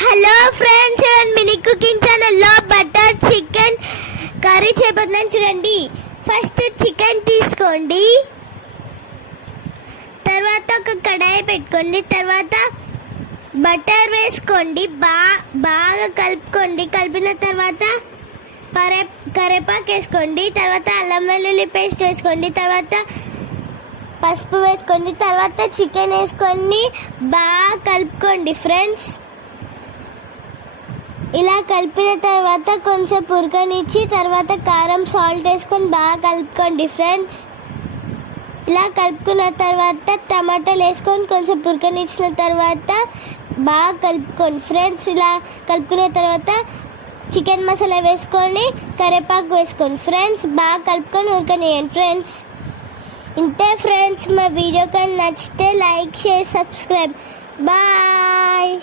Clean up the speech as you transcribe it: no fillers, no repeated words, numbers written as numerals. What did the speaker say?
Hello friends, mini cooking ఛానల్లో butter chicken curry చేయబోతున్నాను. చూడండి, ఫస్ట్ చికెన్ తీసుకోండి, తర్వాత ఒక కడాయి పెట్టుకోండి, తర్వాత బటర్ వేసుకోండి, బాగా కలుపుకోండి. కలిపిన తర్వాత కరివేపాకు వేసుకోండి, తర్వాత అల్లం వెల్లుల్లి పేస్ట్ వేసుకోండి, తర్వాత పసుపు వేసుకోండి, తర్వాత చికెన్ వేసుకొని బాగా కలుపుకోండి ఫ్రెండ్స్. ఇలా కలిపిన తర్వాత కొంచెం ఉడకనిచ్చి తర్వాత కారం సాల్ట్ వేసుకొని బాగా కలుపుకోండి ఫ్రెండ్స్. ఇలా కలుపుకున్న తర్వాత టమాటాలు వేసుకొని కొంచెం ఉడకనిచ్చిన తర్వాత బాగా కలుపుకోండి ఫ్రెండ్స్. ఇలా కలుపుకున్న తర్వాత చికెన్ మసాలా వేసుకొని కరివేపాకు వేసుకోండి ఫ్రెండ్స్. బాగా కలుపుకొని ఉడకనియండి ఫ్రెండ్స్. ఇంతే ఫ్రెండ్స్, మా వీడియో కానీ నచ్చితే లైక్ షేర్ సబ్స్క్రైబ్. బాయ్.